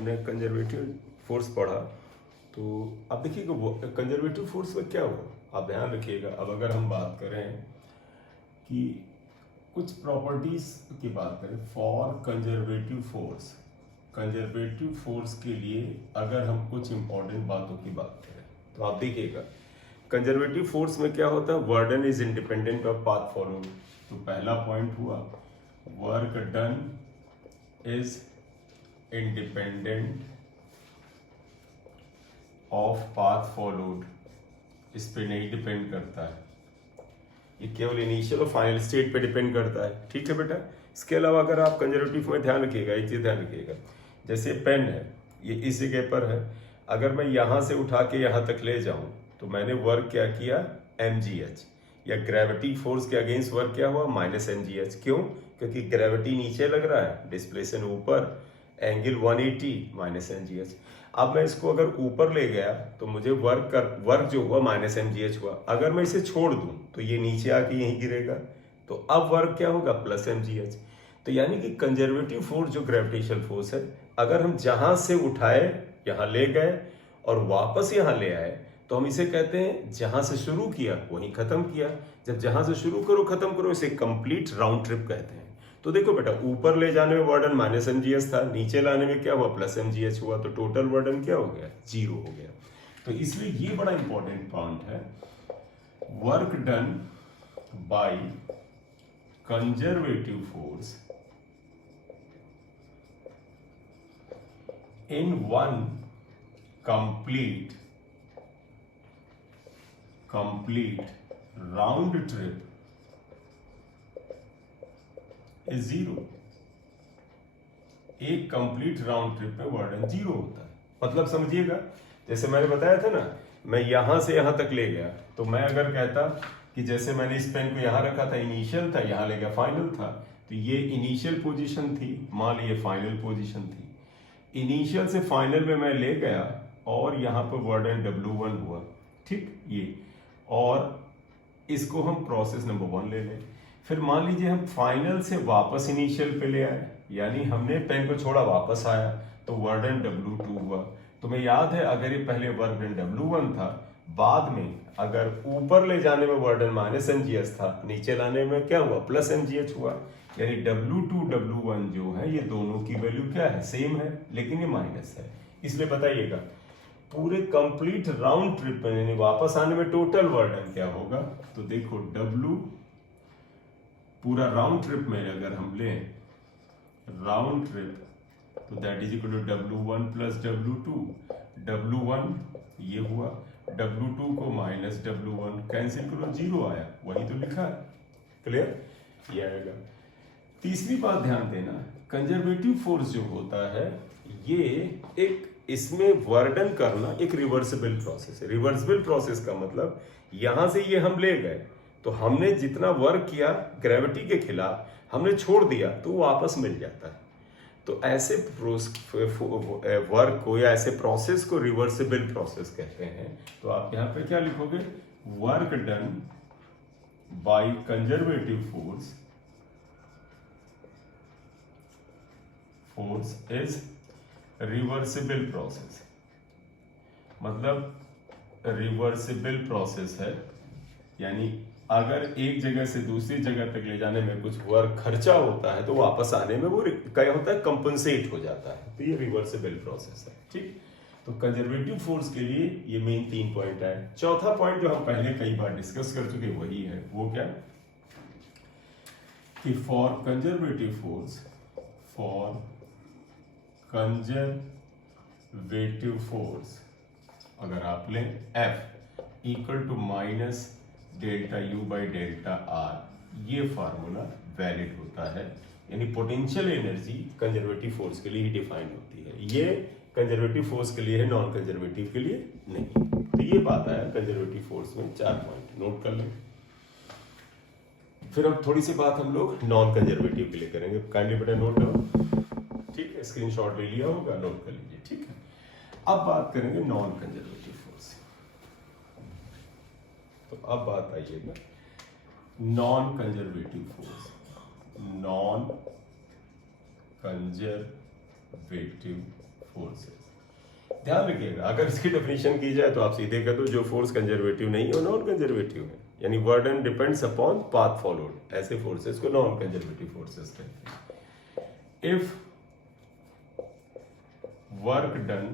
हमने conservative force पढ़ा, तो अब देखिएगा कंजर्वेटिव फोर्स में क्या हुआ, आप ध्यान रखिएगा। अब अगर हम बात करें कि कुछ प्रॉपर्टीज की बात करें फॉर कंजर्वेटिव फोर्स के लिए अगर हम कुछ इंपॉर्टेंट बातों की बात करें तो आप देखिएगा कंजर्वेटिव फोर्स में क्या होता है, work done is independent of path followed. तो पहला पॉइंट हुआ work done is independent of path followed, इस पे नहीं डिपेंड करता है, ये केवल इनिशियल और फाइनल स्टेट पे डिपेंड करता है। ठीक है बेटा। इसके अलावा अगर आप कंजर्वेटिव में ध्यान रखिएगा, एक चीज ध्यान रखिएगा, जैसे पेन है ये इस जगह पर है, अगर मैं यहां से उठा के यहां तक ले जाऊं तो मैंने वर्क क्या किया, mgh, या ग्रेविटी फोर्स के अगेंस्ट वर्क क्या हुआ, -mgh। क्यों? क्योंकि ग्रेविटी नीचे लग रहा है, डिस्प्लेसमेंट ऊपर, एंगल 180 -mgh। अब मैं इसको अगर ऊपर ले गया तो मुझे वर्क जो हुआ -mgh हुआ। अगर मैं इसे छोड़ दूं तो ये नीचे आके यहीं गिरेगा, तो अब वर्क क्या होगा, +mgh। तो यानी कि कंजर्वेटिव फोर्स जो ग्रेविटेशनल फोर्स है, अगर हम जहां से उठाए यहां ले गए और वापस यहां ले आए तो हम इसे कहते हैं जहां से शुरू किया वहीं खत्म किया। जब जहां से शुरू करो खत्म करो, इसे कंप्लीट राउंड ट्रिप कहते हैं। तो देखो बेटा, ऊपर ले जाने में वर्डन -mgh था, नीचे लाने में क्या हुआ, +mgh हुआ, तो टोटल वर्डन क्या हो गया, 0 हो गया। तो इसलिए ये बड़ा इंपॉर्टेंट पॉइंट है, work done by conservative force in one complete round trip is 0। एक कंप्लीट राउंड ट्रिप में वर्डन 0 होता है। मतलब समझिएगा, जैसे मैंने बताया था ना, मैं यहां से यहां तक ले गया, तो मैं अगर कहता कि जैसे मैंने इस पेन को यहां रखा था, इनिशियल था, यहां ले गया फाइनल था, तो ये इनिशियल पोजीशन थी, मान लीजिए फाइनल पोजीशन थी। इनिशियल से फाइनल में मैं ले गया और यहाँ पर वर्डन W1 हुआ, ठीक ये, और इसको हम प्रोसेस नंबर 1 ले लें। फिर मान लीजिए हम फाइनल से वापस इनिशियल पे ले आए, यानी हमने पेन को छोड़ा वापस आया, तो वर्डन W2 हुआ। तुम्हें याद है, अगर ये पहले वर्डन W1 था, बाद में अगर ऊपर ले जाने में वर्डन -mgh था, नीचे लाने में क्या हुआ, +mgh हुआ। यानी W2 W1 जो है, ये दोनों की वैल्यू क्या है, सेम है, लेकिन ये माइनस है। इसलिए बताइएगा पूरे कंप्लीट राउंड ट्रिप में यानी वापस आने में टोटल वर्डन क्या होगा, तो देखो W पूरा राउंड ट्रिप में अगर हम लें राउंड ट्रिप, तो that is equal to W1 plus W2। W1 ये हुआ, W2 को -W1 कैंसिल करो, 0 आया, वही तो लिखा है। क्लियर? ये आएगा। तीसरी बात ध्यान देना, कंजर्वेटिव फोर्स जो होता है, ये एक इसमें वर्डन करना एक रिवर्सिबल प्रोसेस है। रिवर्सिबल प्रोसेस का मतलब यहां से ये हम ले गए, तो हमने जितना वर्क किया ग्रेविटी के खिलाफ हमने छोड़ दिया तो वापस मिल जाता है। तो ऐसे वर्क को या ऐसे प्रोसेस को रिवर्सिबल प्रोसेस कहते हैं। तो आप यहां पे क्या लिखोगे, work done by conservative force is reversible process. मतलब रिवर्सिबल प्रोसेस है, यानी अगर एक जगह से दूसरी जगह तक ले जाने में कुछ वर्क खर्चा होता है तो वापस आने में वो क्या होता है, कंपनसेट हो जाता है। तो ये रिवर्सिबल प्रोसेस है। ठीक, तो कंजर्वेटिव फोर्स के लिए ये मेन 3 पॉइंट है। चौथा पॉइंट जो हम पहले कई बार डिस्कस कर चुके वही है, वो क्या कि फॉर कंजर्वेटिव फोर्स अगर आप लें F इक्वल टू -ΔU/ΔR, ये फार्मूला वैलिड होता है। यानी पोटेंशियल एनर्जी कंजर्वेटिव फोर्स के लिए ही डिफाइन होती है। ये कंजर्वेटिव फोर्स के लिए है, नॉन कंजर्वेटिव के लिए नहीं। तो ये बात आया कंजर्वेटिव फोर्स में। 4 पॉइंट नोट कर लें। फिर अब थोड़ी सी बात हम लोग नॉन कंजर्वेटिव के लिए करेंगे। काइंडली बेटा नोट करो, ठीक है, स्क्रीनशॉट ले लिया होगा, नोट कर लीजिए। ठीक है, अब बात करेंगे नॉन कंजर्वेटिव फोर्स। तो अब बात आइएगा non conservative force. Non conservative forces. ध्यान रखिएगा, अगर इसकी डेफिनेशन की जाए तो आप सीधे कह दो जो फोर्स कंजर्वेटिव नहीं है वो नॉन कंजर्वेटिव है, यानी वर्डन डिपेंड्स अपॉन पाथ फॉलोड। ऐसे फोर्सेस को नॉन कंजर्वेटिव फोर्सेस कहते हैं। If work done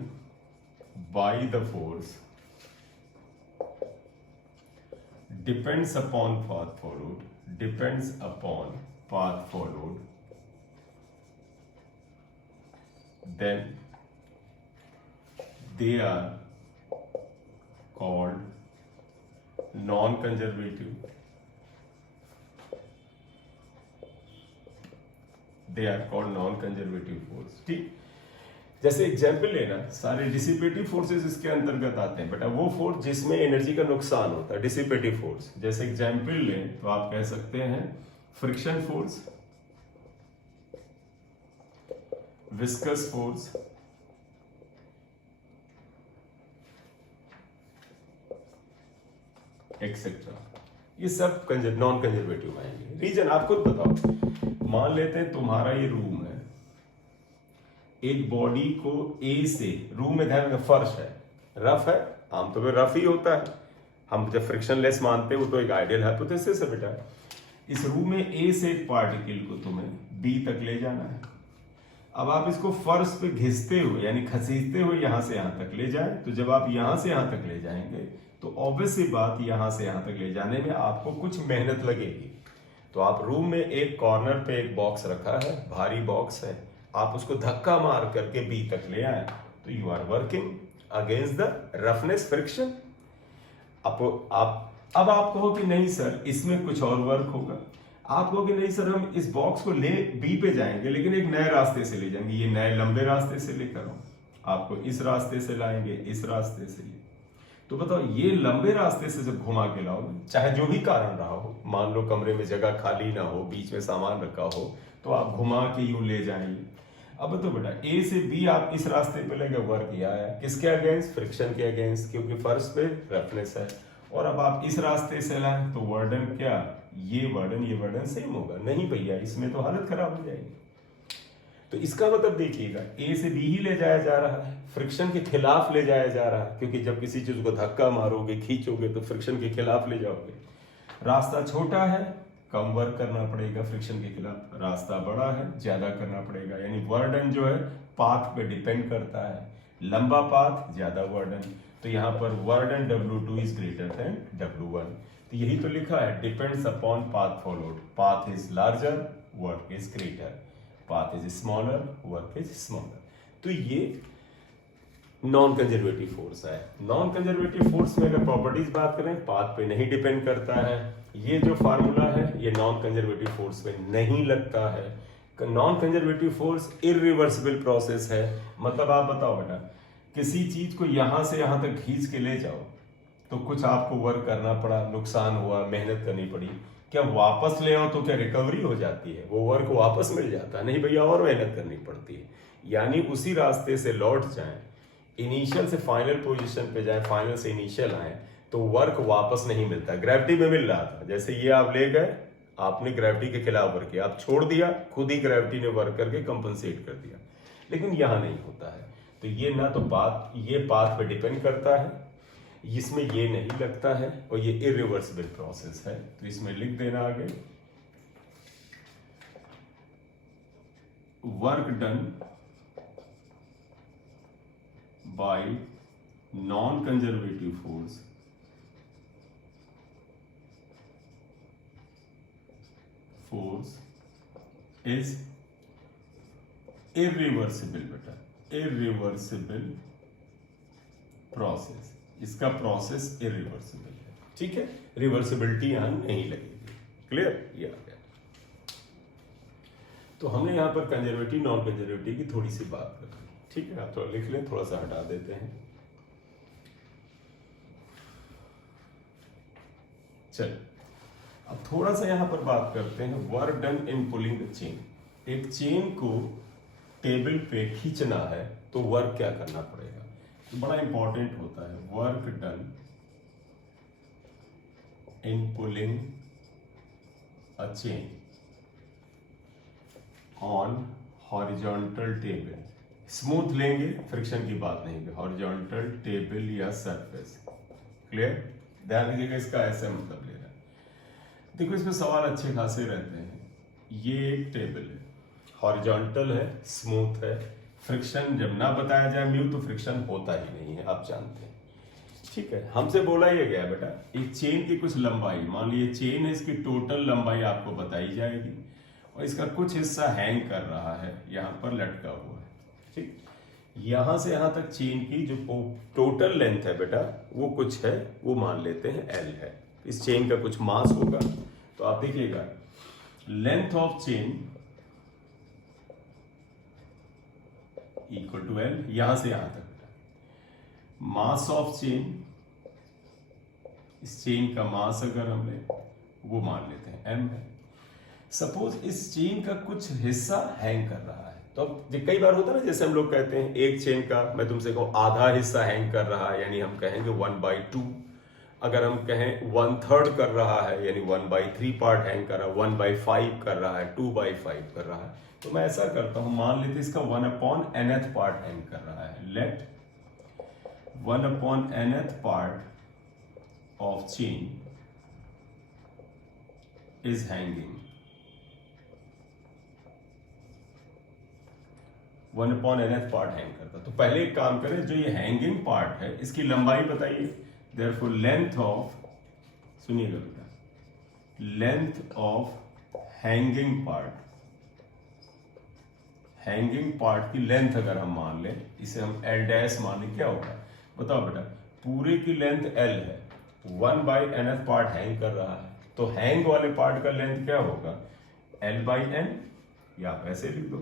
by the force depends upon path followed, depends upon path followed, then they are called non-conservative. They are called non-conservative force. ठीक, जैसे example लेना, सारे dissipative forces इसके अंतर्गत आते हैं बेटा, वो फोर्स जिसमें एनर्जी का नुकसान होता है, डिसिपेटिव फोर्स। जैसे एग्जाम्पल लें तो आप कह सकते हैं friction force, viscous force, etcetera. ये सब नॉन कंजर्वेटिव आएंगे। रीजन आप खुद बताओ। मान लेते हैं तुम्हारा ये रूम है, एक बॉडी को ए से, रूम में ध्यान रखना फर्श है, रफ है, आमतौर पर रफ ही होता है, हम जब फ्रिक्शनलेस मानते हैं वो तो एक आइडियल हाइपोथेसिस है बेटा। इस रूम में ए से एक पार्टिकल को तुम्हें बी तक ले जाना है। अब आप इसको फर्श पे घिसते हुए यानी खसीटते हुए यहां से यहां तक ले जाएं, तो जब आप यहां से यहां तक ले जाएंगे तो ऑब्वियस सी बात, यहां से यहां तक ले जाने में आपको कुछ मेहनत लगेगी। तो आप रूम में एक कॉर्नर पे एक बॉक्स रखा है, भारी बॉक्स है, आप उसको धक्का मार करके बी तक ले आए, तो you are working against the roughness friction. अब आप कहो कि नहीं सर इसमें कुछ और वर्क होगा। आप कहो कि नहीं सर हम इस बॉक्स को ले बी पे जाएंगे लेकिन एक नए रास्ते से ले जाएंगे, ये नए लंबे रास्ते से लेकर आपको इस रास्ते से लाएंगे, इस रास्ते से। तो बताओ ये लंबे रास्ते से जब घुमा के लाओगे, चाहे जो भी कारण रहा हो, मान लो कमरे में जगह खाली ना हो, बीच में सामान रखा हो, तो आप घुमा के यूं ले जाएंगे। अब तो बेटा ए से बी आप इस रास्ते पे लगे, वर्क किया है किसके अगेंस्ट, फ्रिक्शन के अगेंस्ट, क्योंकि फर्श पे रफनेस है। और अब आप इस रास्ते से लाएं तो वर्डन क्या, ये वर्डन सेम होगा? नहीं भैया, इसमें तो हालत खराब हो जाएगी। तो इसका मतलब देखिएगा, ए से बी ही ले जाया जा रहा है, फ्रिक्शन के खिलाफ ले जाया जा रहा है, क्योंकि जब किसी चीज को धक्का मारोगे, खींचोगे तो फ्रिक्शन के खिलाफ ले जाओगे। रास्ता छोटा है, कम वर्क करना पड़ेगा फ्रिक्शन के खिलाफ, रास्ता बड़ा है, ज्यादा करना पड़ेगा। यानी वर्डन जो है पाथ पे डिपेंड करता है, लंबा पाथ ज्यादा वर्डन। तो यहाँ पर वर्डन W2 is greater than W1। तो यही तो लिखा है, depends upon path followed, path is larger, work is greater, path is smaller, work is smaller. तो ये नॉन कंजर्वेटिव फोर्स है। नॉन कंजर्वेटिव फोर्स में अगर प्रॉपर्टीज बात करें, पाथ पे नहीं डिपेंड करता है। ये जो फार्मूला है ये नॉन कंजर्वेटिव फोर्स पे नहीं लगता है। Non conservative force irreversible process है। मतलब आप बताओ बेटा, किसी चीज को यहां से यहां तक खींच के ले जाओ तो कुछ आपको वर्क करना पड़ा, नुकसान हुआ, मेहनत करनी पड़ी, क्या वापस ले आओ तो क्या रिकवरी हो जाती है? वो वर्क वापस मिल जाता है? नहीं भैया, और मेहनत करनी पड़ती है। यानी उसी रास्ते से लौट जाएं, इनिशियल से फाइनल पोजीशन पे जाए, फाइनल से इनिशियल आए, तो वर्क वापस नहीं मिलता। ग्रेविटी में मिल रहा था, जैसे ये आप ले गए, आपने ग्रेविटी के खिलाफ वर्क किया, आप छोड़ दिया, खुद ही ग्रेविटी ने वर्क करके कंपनसेट कर दिया। लेकिन यहां नहीं होता है। तो ये ना तो ये पाथ पे डिपेंड करता है, इसमें ये नहीं लगता है, और ये इरिवर्सिबल प्रोसेस है। तो इसमें लिख देना आगे, work done by non-conservative force is irreversible बेटा, irreversible process। इसका प्रोसेस irreversible है, ठीक है? रिवर्सिबिलिटी यहां नहीं लगेगी। क्लियर? ये आ गया। तो हमने यहां पर कंजर्वेटिव नॉन कंजर्वेटिव की थोड़ी सी बात कर ली, ठीक है? आप थोड़ा लिख लें, थोड़ा सा हटा देते हैं। चल, अब थोड़ा सा यहां पर बात करते हैं, work done in pulling the chain. एक चेन को टेबल पे खींचना है तो वर्क क्या करना पड़ेगा? तो बड़ा इंपॉर्टेंट होता है, work done in pulling a chain on horizontal table smooth लेंगे, फ्रिक्शन की बात नहीं है, हॉरिजॉन्टल टेबल या सरफेस। क्लियर? ध्यान रखिएगा, इसका ऐसा मतलब ले रहा है। देखो इसमें सवाल अच्छे खासे रहते हैं। ये एक टेबल है, हॉरिजॉन्टल है, स्मूथ है, फ्रिक्शन जब ना बताया जाए म्यू तो फ्रिक्शन होता ही नहीं है, आप जानते हैं। ठीक है, हमसे बोला ये गया बेटा एक चेन की कुछ लंबाई, मान लीजिए चेन है, इसकी टोटल लंबाई आपको बताई जाएगी और इसका कुछ हिस्सा हैंग कर रहा है, यहाँ पर लटका हुआ है। ठीक, यहां से यहां तक चेन की जो टोटल लेंथ है बेटा वो कुछ है, वो मान लेते हैं एल है। इस चेन का कुछ मास होगा, तो आप देखिएगा length of chain equal to L, यहां से यहां तक। मास ऑफ चेन, इस चेन का मास अगर हमने वो मान लेते हैं एम है। सपोज इस चेन का कुछ हिस्सा हैंग कर रहा है, तो अब कई बार होता है ना, जैसे हम लोग कहते हैं एक चेन का, मैं तुमसे कहूं आधा हिस्सा हैंग कर रहा है, यानी हम कहेंगे 1/2। अगर हम कहें 1/3 कर रहा है, यानी 1/3 पार्ट हैंग कर रहा है, 1/5 कर रहा है, 2/5 कर रहा है, तो मैं ऐसा करता हूं, मान लेते इसका 1/nth पार्ट हैंग कर रहा है। Let 1/nth part of chain is hanging. 1/nth part hang करता, तो पहले एक काम करें, जो ये हैंगिंग पार्ट है इसकी लंबाई बताइए। देयरफॉर लेंथ ऑफ, सुनिएगा बेटा, length of hanging part, hanging part की लेंथ अगर हम मान लें, इसे हम एल डैश मान लें, क्या होगा बताओ बेटा। पूरे की लेंथ एल है, 1/nth पार्ट हैंग कर रहा है, तो हैंग वाले पार्ट का लेंथ क्या होगा, L/n, या आप ऐसे लिख दो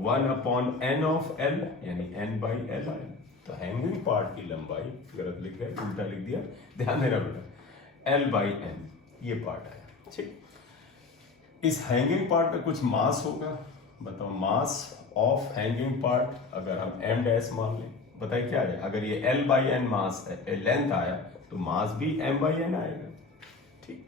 1/n ऑफ L, यानी n/L आएगा। तो हैंगिंग पार्ट की लंबाई, गलत लिख गए, उल्टा लिख दिया, ध्यान देना बेटा, L/n ये पार्ट है। ठीक, इस हैंगिंग पार्ट का कुछ मास होगा, बताओ मास ऑफ हैंगिंग पार्ट अगर हम m डैश मान लें, बताइए क्या है, अगर ये L/n मास है, लेंथ आया, तो मास भी m/n आएगा। ठीक,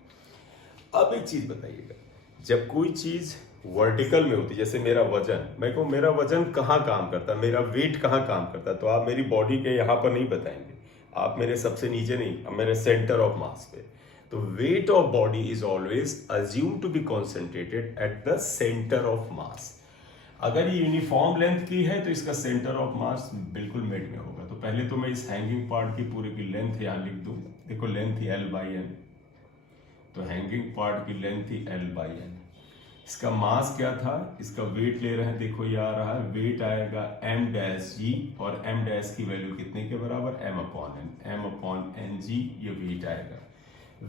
अब एक चीज बताइएगा, जब कोई चीज वर्टिकल में होती है, जैसे मेरा वजन, मैं कहूँ मेरा वजन कहाँ काम करता है, मेरा वेट कहाँ काम करता है, तो आप मेरी बॉडी के यहाँ पर नहीं बताएंगे, आप मेरे सबसे नीचे नहीं, अब मेरे सेंटर ऑफ मास पे। तो weight of body is always assume to be concentrated at the centre of mass. अगर ये यूनिफॉर्म लेंथ की है तो इसका सेंटर ऑफ मास बिल्कुल मिड में होगा। तो पहले तो मैं इस हैंगिंग पार्ट की पूरी की लेंथ यहाँ लिख दूं, देखो लेंथ थी L/n, तो हैंगिंग पार्ट की लेंथ थी L/n। इसका मास क्या था, इसका वेट ले रहे हैं, देखो ये आ रहा है, वेट आएगा m-g, और m डैश की वैल्यू कितने के बराबर, m/n, m/ng ये वेट आएगा।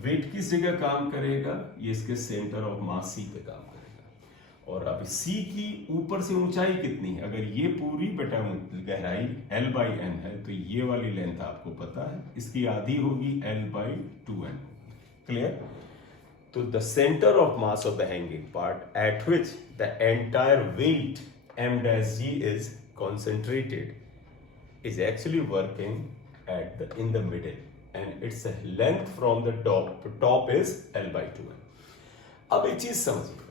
वेट किस जगह काम करेगा, ये इसके सेंटर ऑफ मास C पे काम करेगा। और अब C की ऊपर से ऊंचाई कितनी है, अगर ये पूरी बेटा गहराई L/n है, तो ये वाली लेंथ आपको पता है, इसकी आधी होगी L/2n। क्लियर? तो the center of mass of the hanging part at which the entire weight m-g is concentrated is actually working in the middle, and its length from the top is L/2n। अब एक चीज समझिए,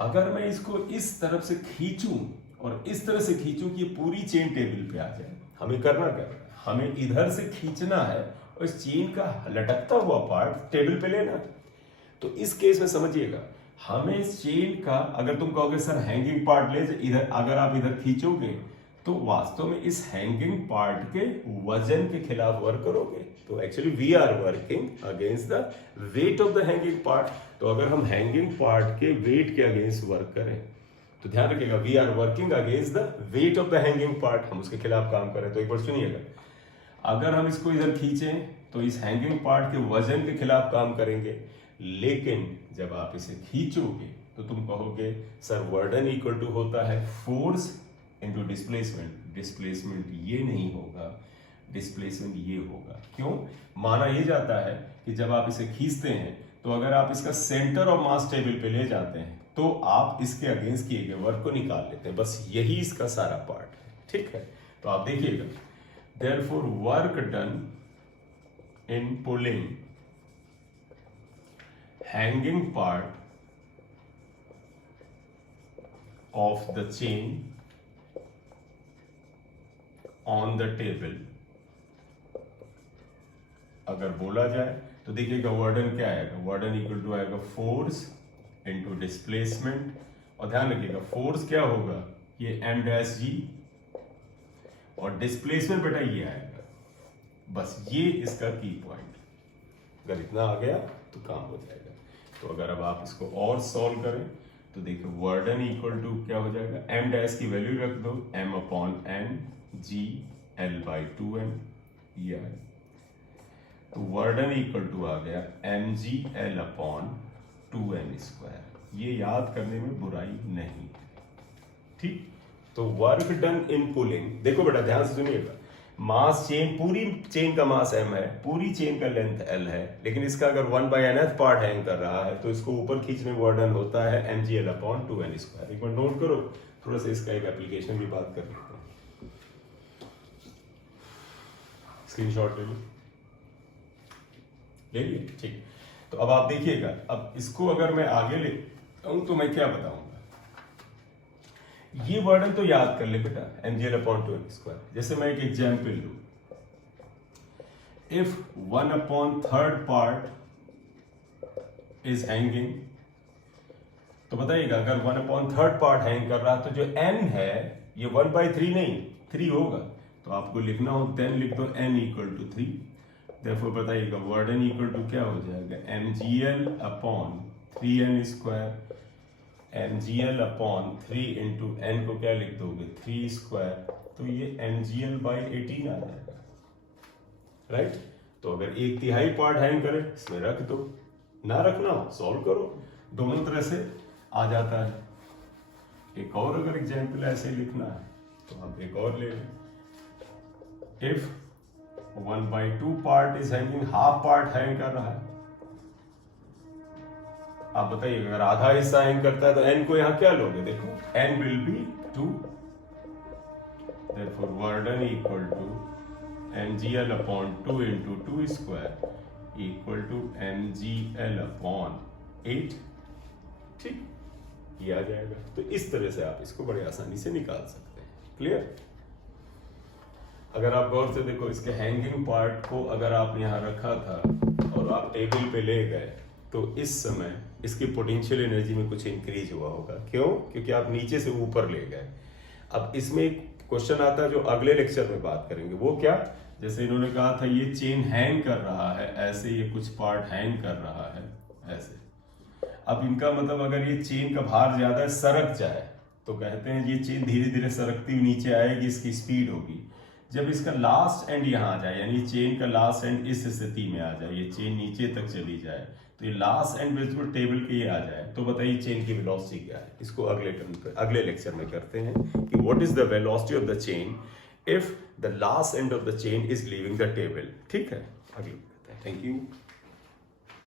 अगर मैं इसको इस तरफ से खींचूं और इस तरह से खींचूं कि ये पूरी चेन टेबल पे आ जाए, हमें करना क्या है, हमें इधर से खींचना है और इस चेन का लटकता हुआ पार्ट टेबल पे लेना। तो इस केस में समझिएगा, हमें इस चेन का, अगर तुम कहोगे सर हैंगिंग पार्ट ले इधर, अगर आप इधर खींचोगे तो वास्तव में इस हैंगिंग पार्ट के वजन के खिलाफ वर्क करोगे। तो actually we are working against the weight of the hanging part. तो अगर हम हैंगिंग पार्ट के वेट के अगेंस्ट वर्क करें, तो ध्यान रखिएगा, we are working against the weight of the hanging part, हम उसके खिलाफ काम करें। तो एक बार सुनिएगा, अगर हम इसको इधर खींचें तो इस हैंगिंग पार्ट के वजन के खिलाफ काम करेंगे, लेकिन जब आप इसे खींचोगे तो तुम कहोगे सर वर्डन इक्वल टू होता है फोर्स इनटू डिस्प्लेसमेंट। डिस्प्लेसमेंट ये नहीं होगा, डिस्प्लेसमेंट ये होगा। क्यों? माना ये जाता है कि जब आप इसे खींचते हैं तो अगर आप इसका सेंटर ऑफ मास टेबल पे ले जाते हैं तो आप इसके अगेंस्ट किए गए वर्क को निकाल लेते हैं, बस यही इसका सारा पार्ट है। ठीक है, तो आप देखिएगा, therefore work done in pulling hanging part of the chain on the table अगर बोला जाए तो देखिएगा वर्डन क्या आएगा, वर्डन इक्वल टू आएगा फोर्स इनटू डिस्प्लेसमेंट, और ध्यान रखिएगा फोर्स क्या होगा, ये m डैश g, और डिस्प्लेसमेंट बेटा ये आएगा। बस ये इसका की पॉइंट, अगर इतना आ गया तो काम हो जाएगा। तो अगर अब आप इसको और सॉल्व करें तो देखिए वर्डन इक्वल टू क्या हो जाएगा, m डैश की वैल्यू रख दो m upon n g l by 2m, ये आएगा। तो वर्डन इक्वल टू आ गया mg l upon 2n square. ये याद करने में बुराई नहीं, ठीक। तो वर्क डन इन पुलिंग, देखो बेटा ध्यान से सुनिएगा, मास चेन, पूरी चेन का मास m है, पूरी चेन का लेंथ l है, लेकिन इसका अगर 1/nth पार्ट हैंग कर रहा है तो इसको ऊपर खींचने में वर्डन होता है mgl अपॉन 2n स्क्वायर। एक बार नोट करो, थोड़ा सा इसका एक एप्लीकेशन भी बात कर लेते हैं। स्क्रीनशॉट ले लिए, ठीक। तो अब आप देखिएगा, अब इसको अगर मैं आगे ले आऊं तो मैं क्या बताऊंगा, ये वर्डन तो याद कर ले बेटा, mgl अपॉन 2n स्क्वायर। जैसे मैं एक एग्जाम्पल लू, इफ 1/3 पार्ट इज हैंगिंग, तो बताइएगा अगर 1/3 पार्ट हैंग कर रहा तो जो n है ये 1/3 नहीं 3 होगा, तो आपको लिखना हो 10 लिख दो n इक्वल टू 3। देखो बताइएगा वर्डन इक्वल टू क्या हो जाएगा, mgl upon 3n square, mgl upon 3 into n को क्या लिख दोगे 3 स्क्वायर, तो ये mgl बाई 18 आ जाएगा, राइट। तो अगर 1/3 पार्ट हैंग करे इसमें रख दो, ना रखना हो सॉल्व करो, दोनों तरह से आ जाता है। एक और अगर एग्जाम्पल ऐसे लिखना है तो आप एक और ले लें, if 1/2 part is hanging, half part hang कर रहा है, आप बताइए अगर आधा हिस्सा हैंग करता है तो n को यहां क्या लोगे, देखो n विल बी 2, therefore वर्डन equal to mgl upon 2 into 2 square equal to mgl upon 8, ठीक, ये आ जाएगा। तो इस तरह से आप इसको बड़े आसानी से निकाल सकते हैं, क्लियर। अगर आप गौर से देखो, इसके हैंगिंग पार्ट को अगर आप यहाँ रखा था और आप टेबल पे ले गए तो इस समय इसकी पोटेंशियल एनर्जी में कुछ इंक्रीज हुआ होगा, क्यों, क्योंकि आप नीचे से ऊपर ले गए। अब इसमें एक क्वेश्चन आता है जो अगले लेक्चर में बात करेंगे, वो क्या, जैसे इन्होंने कहा था ये चेन हैंग कर रहा है, ऐसे ये कुछ पार्ट हैंग कर रहा है ऐसे। अब इनका मतलब अगर ये चेन का भार ज्यादा है, सरक जाए, तो कहते हैं ये चेन धीरे धीरे सरकती हुई नीचे आएगी, इसकी स्पीड होगी। जब इसका लास्ट एंड यहाँ आ जाए, यानी चेन का लास्ट एंड इस स्थिति में आ जाए, ये चेन नीचे तक चली जाए, तो ये लास्ट एंड बिल्कुल टेबल के ये आ जाए, तो बताइए चेन की वेलोसिटी क्या है। इसको अगले लेक्चर में करते हैं कि what is the velocity of the chain if the last end of the chain is leaving the table, ठीक है। अगले, थैंक यू।